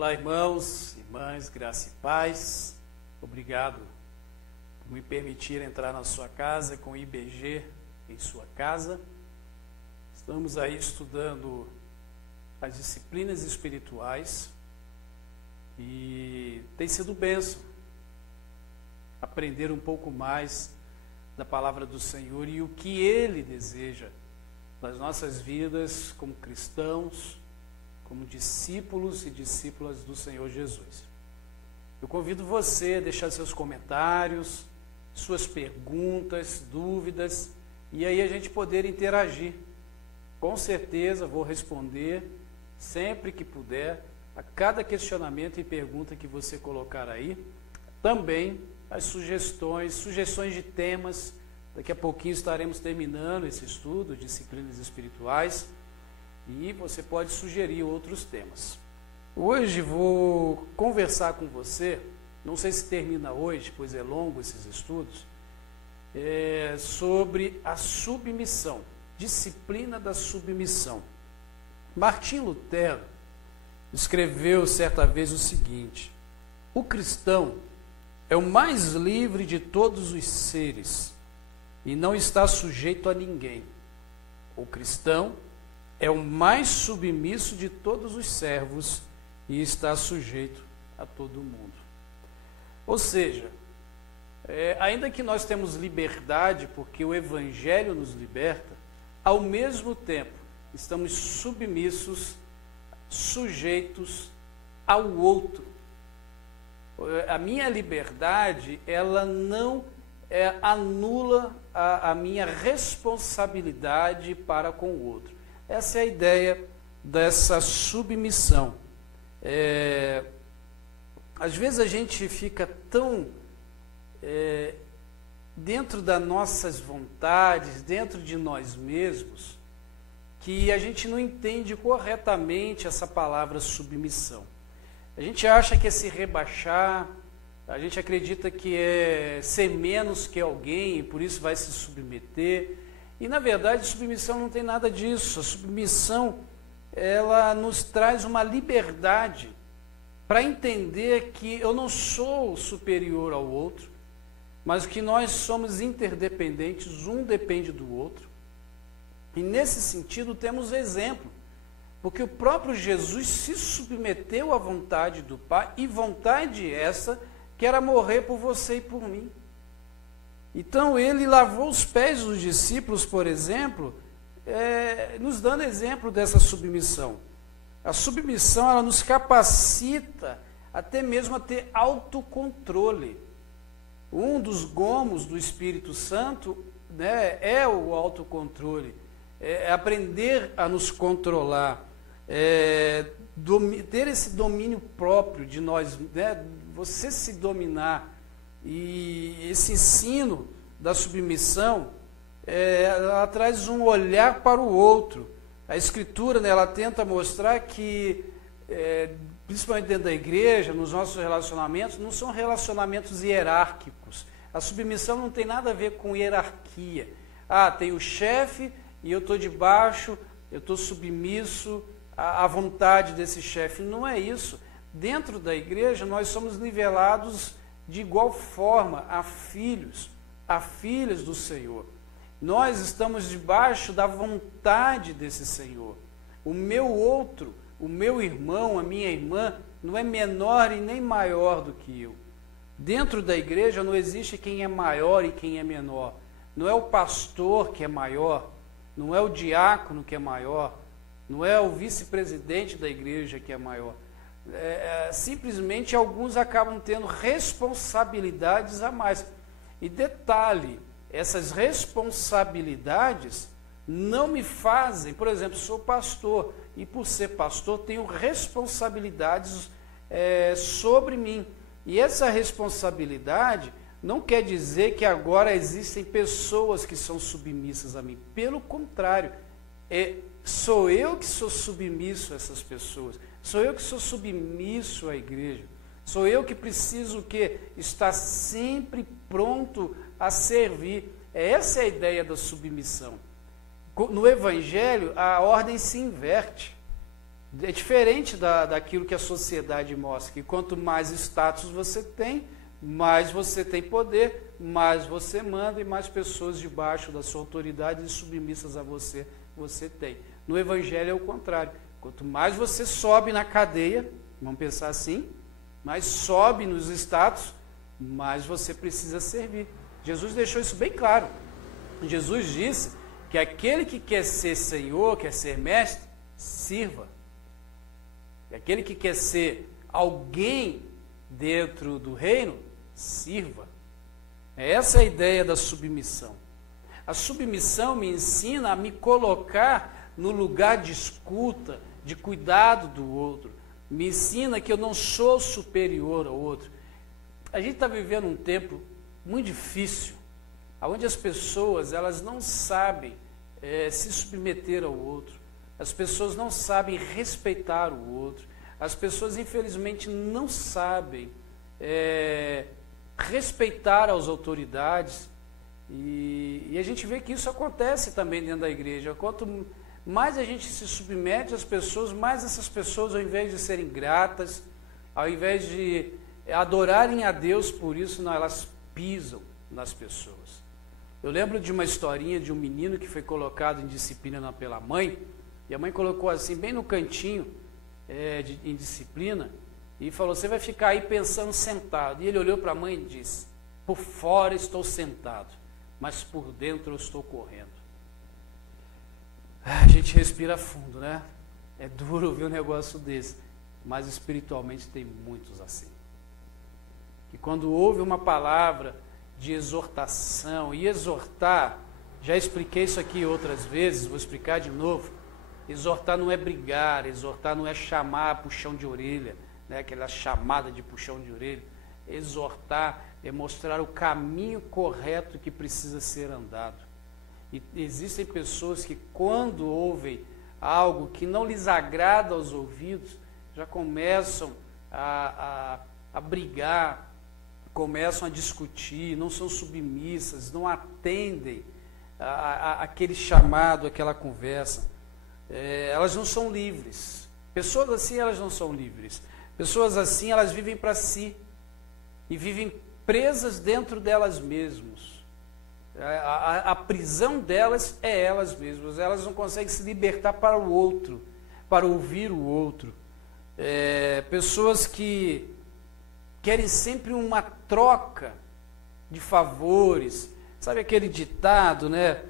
Olá, irmãos, irmãs, graça e paz. Obrigado por me permitir entrar na sua casa com o IBG em sua casa. Estamos aí estudando as disciplinas espirituais e tem sido bênção aprender um pouco mais da palavra do Senhor e o que Ele deseja nas nossas vidas como cristãos, como discípulos e discípulas do Senhor Jesus. Eu convido você a deixar seus comentários, suas perguntas, dúvidas, e aí a gente poder interagir. Com certeza vou responder, sempre que puder, a cada questionamento e pergunta que você colocar aí. Também as sugestões de temas. Daqui a pouquinho estaremos terminando esse estudo, disciplinas espirituais, e você pode sugerir outros temas. Hoje vou conversar com você, não sei se termina hoje, pois é longo esses estudos, sobre a submissão, disciplina da submissão. Martim Lutero escreveu certa vez o seguinte: o cristão é o mais livre de todos os seres e não está sujeito a ninguém. O cristão é o mais submisso de todos os servos e está sujeito a todo mundo. Ou seja, ainda que nós temos liberdade, porque o Evangelho nos liberta, ao mesmo tempo estamos submissos, sujeitos ao outro. A minha liberdade, ela não anula a minha responsabilidade para com o outro. Essa é a ideia dessa submissão. Às vezes a gente fica tão dentro das nossas vontades, dentro de nós mesmos, que a gente não entende corretamente essa palavra submissão. A gente acha que é se rebaixar, a gente acredita que é ser menos que alguém e por isso vai se submeter. E, na verdade, submissão não tem nada disso. A submissão, ela nos traz uma liberdade para entender que eu não sou superior ao outro, mas que nós somos interdependentes, um depende do outro. E, nesse sentido, temos exemplo, porque o próprio Jesus se submeteu à vontade do Pai, e vontade essa que era morrer por você e por mim. Então, ele lavou os pés dos discípulos, por exemplo, nos dando exemplo dessa submissão. A submissão, ela nos capacita até mesmo a ter autocontrole. Um dos gomos do Espírito Santo, né, é o autocontrole, é aprender a nos controlar, ter esse domínio próprio de nós, né, você se dominar. E esse ensino da submissão, ela traz um olhar para o outro. A Escritura, né, ela tenta mostrar que, principalmente dentro da igreja, nos nossos relacionamentos, não são relacionamentos hierárquicos. A submissão não tem nada a ver com hierarquia. Tem o chefe e eu estou debaixo, eu estou submisso à vontade desse chefe. Não é isso. Dentro da igreja, nós somos nivelados de igual forma a filhos, a filhas do Senhor. Nós estamos debaixo da vontade desse Senhor. O meu outro, o meu irmão, a minha irmã, não é menor e nem maior do que eu. Dentro da igreja não existe quem é maior e quem é menor. Não é o pastor que é maior, não é o diácono que é maior, não é o vice-presidente da igreja que é maior. Simplesmente alguns acabam tendo responsabilidades a mais. E detalhe, essas responsabilidades não me fazem, por exemplo, sou pastor, e por ser pastor tenho responsabilidades sobre mim. E essa responsabilidade não quer dizer que agora existem pessoas que são submissas a mim. Pelo contrário, sou eu que sou submisso a essas pessoas. Sou eu que sou submisso à igreja. Sou eu que preciso estar sempre pronto a servir. Essa é a ideia da submissão. No Evangelho, a ordem se inverte. É diferente daquilo que a sociedade mostra, que quanto mais status você tem, mais você tem poder, mais você manda e mais pessoas debaixo da sua autoridade e submissas a você, você tem. No Evangelho é o contrário. Quanto mais você sobe na cadeia, vamos pensar assim, mais sobe nos status, mais você precisa servir. Jesus deixou isso bem claro. Jesus disse que aquele que quer ser Senhor, quer ser mestre, sirva. E aquele que quer ser alguém dentro do reino, sirva. Essa é a ideia da submissão. A submissão me ensina a me colocar no lugar de escuta, de cuidado do outro. Me ensina que eu não sou superior ao outro. A gente está vivendo um tempo muito difícil, onde as pessoas elas não sabem se submeter ao outro. As pessoas não sabem respeitar o outro. As pessoas, infelizmente, não sabem respeitar as autoridades. E a gente vê que isso acontece também dentro da igreja. Quanto mais a gente se submete às pessoas, mais essas pessoas, ao invés de serem gratas, ao invés de adorarem a Deus por isso, não, elas pisam nas pessoas. Eu lembro de uma historinha de um menino que foi colocado em disciplina pela mãe, e a mãe colocou assim, bem no cantinho, em disciplina, e falou, você vai ficar aí pensando sentado. E ele olhou para a mãe e disse, por fora estou sentado, mas por dentro eu estou correndo. A gente respira fundo, né? É duro ver um negócio desse, mas espiritualmente tem muitos assim. Que quando ouve uma palavra de exortação, e exortar, já expliquei isso aqui outras vezes, vou explicar de novo, exortar não é brigar, exortar não é chamar puxão de orelha, né? Aquela chamada de puxão de orelha. Exortar é mostrar o caminho correto que precisa ser andado. E existem pessoas que quando ouvem algo que não lhes agrada aos ouvidos, já começam a brigar, começam a discutir, não são submissas, não atendem aquele chamado, aquela conversa. Elas não são livres. Pessoas assim, elas não são livres. Pessoas assim, elas vivem para si e vivem presas dentro delas mesmas. A prisão delas é elas mesmas. Elas não conseguem se libertar para o outro, para ouvir o outro. Pessoas que querem sempre uma troca de favores. Sabe aquele ditado, né?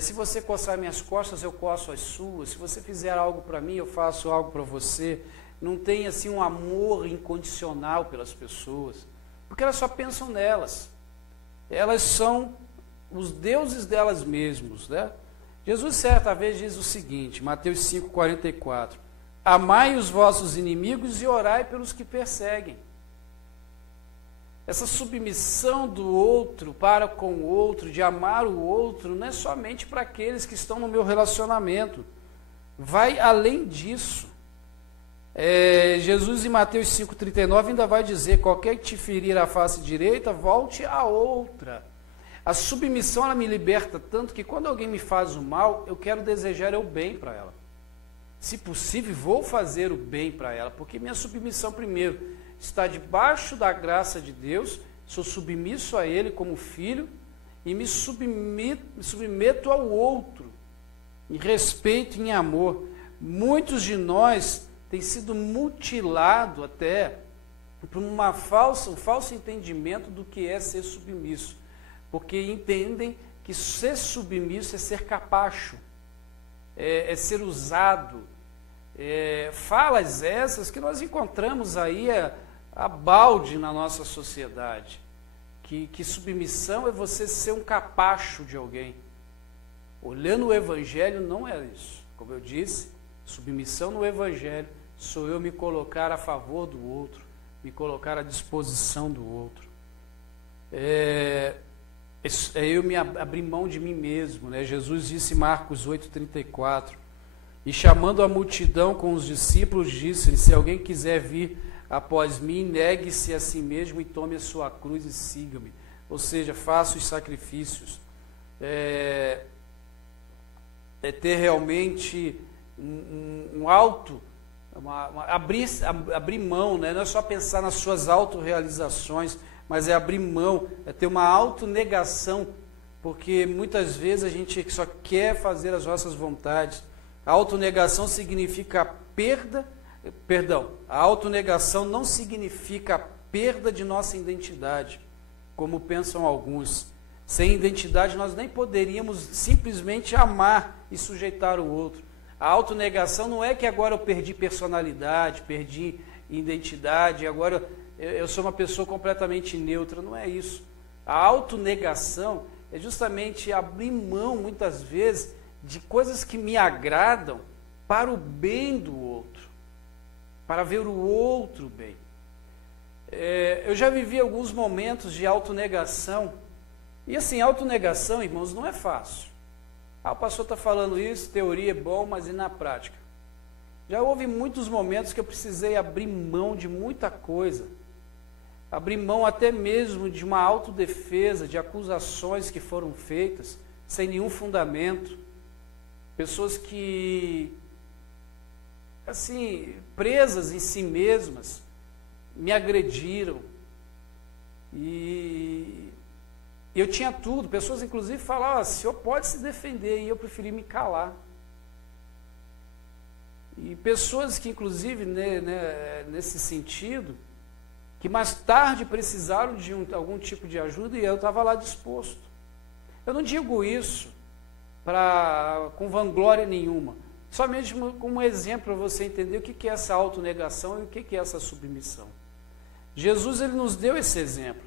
Se você coçar minhas costas, eu coço as suas. Se você fizer algo para mim, eu faço algo para você. Não tem assim um amor incondicional pelas pessoas, porque elas só pensam nelas. Elas são os deuses delas mesmos, né? Jesus certa vez diz o seguinte, Mateus 5,44, amai os vossos inimigos e orai pelos que perseguem. Essa submissão do outro para com o outro, de amar o outro, não é somente para aqueles que estão no meu relacionamento. Vai além disso. Jesus em Mateus 5,39 ainda vai dizer, qualquer que te ferir a face direita, volte a outra. A submissão ela me liberta tanto que quando alguém me faz o mal, eu quero desejar o bem para ela. Se possível, vou fazer o bem para ela, porque minha submissão primeiro está debaixo da graça de Deus, sou submisso a Ele como filho e me submeto ao outro, em respeito e em amor. Muitos de nós têm sido mutilados até por um falso entendimento do que é ser submisso, porque entendem que ser submisso é ser capacho, é ser usado. Falas essas que nós encontramos aí a balde na nossa sociedade, que submissão é você ser um capacho de alguém. Olhando o Evangelho, não é isso. Como eu disse, submissão no Evangelho sou eu me colocar a favor do outro, me colocar à disposição do outro. É eu me abrir mão de mim mesmo, né? Jesus disse em Marcos 8,34, e chamando a multidão com os discípulos, disse-lhe, se alguém quiser vir após mim, negue-se a si mesmo e tome a sua cruz e siga-me. Ou seja, faça os sacrifícios. Ter realmente um alto abrir mão, né? Não é só pensar nas suas autorrealizações, mas é abrir mão, é ter uma autonegação, porque muitas vezes a gente só quer fazer as nossas vontades. A autonegação significa a autonegação não significa a perda de nossa identidade, como pensam alguns. Sem identidade nós nem poderíamos simplesmente amar e sujeitar o outro. A autonegação não é que agora eu perdi personalidade, perdi identidade, agora eu sou uma pessoa completamente neutra, não é isso. A autonegação é justamente abrir mão, muitas vezes, de coisas que me agradam para o bem do outro, para ver o outro bem. Eu já vivi alguns momentos de autonegação, e assim, autonegação, irmãos, não é fácil. O pastor está falando isso, teoria é bom, mas e na prática? Já houve muitos momentos que eu precisei abrir mão de muita coisa, abrir mão até mesmo de uma autodefesa, de acusações que foram feitas, sem nenhum fundamento, pessoas que, assim, presas em si mesmas, me agrediram, e eu tinha tudo, pessoas inclusive falavam, o senhor pode se defender, e eu preferi me calar. E pessoas que inclusive, nesse sentido, que mais tarde precisaram de algum tipo de ajuda, e eu estava lá disposto. Eu não digo isso com vanglória nenhuma, somente como um exemplo para você entender o que é essa autonegação e o que é essa submissão. Jesus, ele nos deu esse exemplo.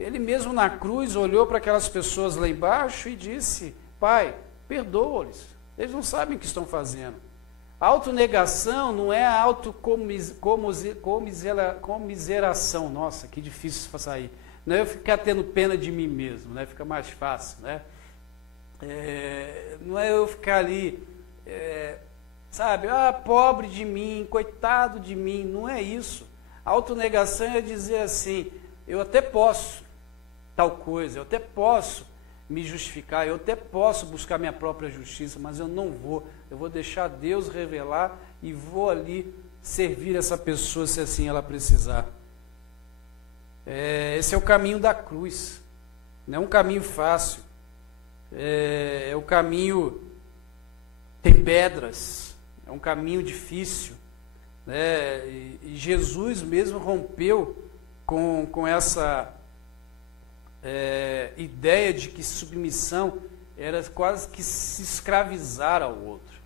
Ele mesmo na cruz olhou para aquelas pessoas lá embaixo e disse, Pai, perdoa-lhes, eles não sabem o que estão fazendo. A autonegação não é a autocomiseração, nossa, que difícil sair. Não é eu ficar tendo pena de mim mesmo, né? Fica mais fácil, né? Não é eu ficar ali, sabe, pobre de mim, coitado de mim, não é isso. A autonegação é dizer assim, eu até posso tal coisa, eu até posso me justificar, eu até posso buscar minha própria justiça, mas eu não vou, eu vou deixar Deus revelar e vou ali servir essa pessoa se assim ela precisar. Esse é o caminho da cruz, não é um caminho fácil, é o caminho, tem pedras, é um caminho difícil, né? E Jesus mesmo rompeu com essa ideia de que submissão era quase que se escravizar ao outro.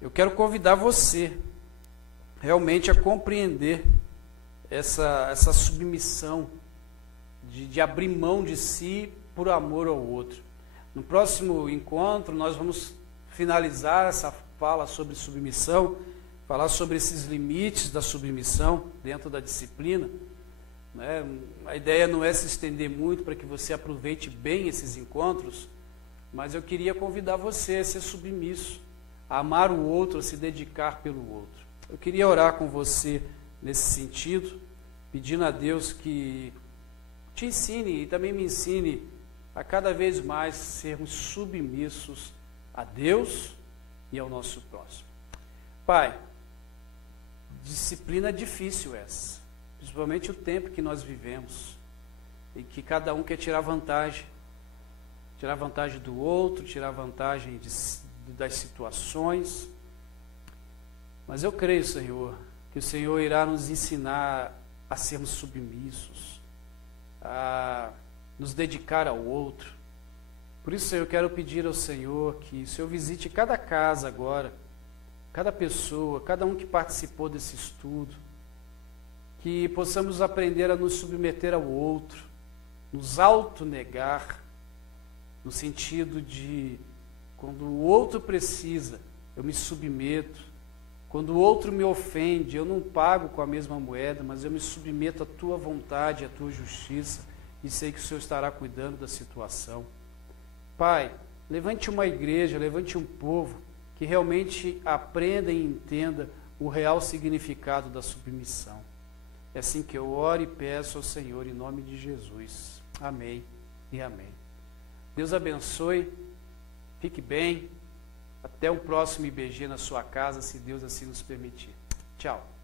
Eu quero convidar você realmente a compreender essa submissão, de abrir mão de si por amor ao outro. No próximo encontro nós vamos finalizar essa fala sobre submissão, falar sobre esses limites da submissão dentro da disciplina. A ideia não é se estender muito para que você aproveite bem esses encontros, mas eu queria convidar você a ser submisso, a amar o outro, a se dedicar pelo outro. Eu queria orar com você nesse sentido, pedindo a Deus que te ensine e também me ensine a cada vez mais sermos submissos a Deus e ao nosso próximo. Pai, disciplina difícil essa, principalmente o tempo que nós vivemos, e que cada um quer tirar vantagem do outro, tirar vantagem das situações, mas eu creio, Senhor, que o Senhor irá nos ensinar a sermos submissos, a nos dedicar ao outro. Por isso, Senhor, eu quero pedir ao Senhor que o Senhor visite cada casa agora, cada pessoa, cada um que participou desse estudo, que possamos aprender a nos submeter ao outro, nos autonegar, no sentido de, quando o outro precisa, eu me submeto, quando o outro me ofende, eu não pago com a mesma moeda, mas eu me submeto à tua vontade, à tua justiça, e sei que o Senhor estará cuidando da situação. Pai, levante uma igreja, levante um povo que realmente aprenda e entenda o real significado da submissão. É assim que eu oro e peço ao Senhor em nome de Jesus. Amém e amém. Deus abençoe, fique bem, até o próximo IBG na sua casa, se Deus assim nos permitir. Tchau.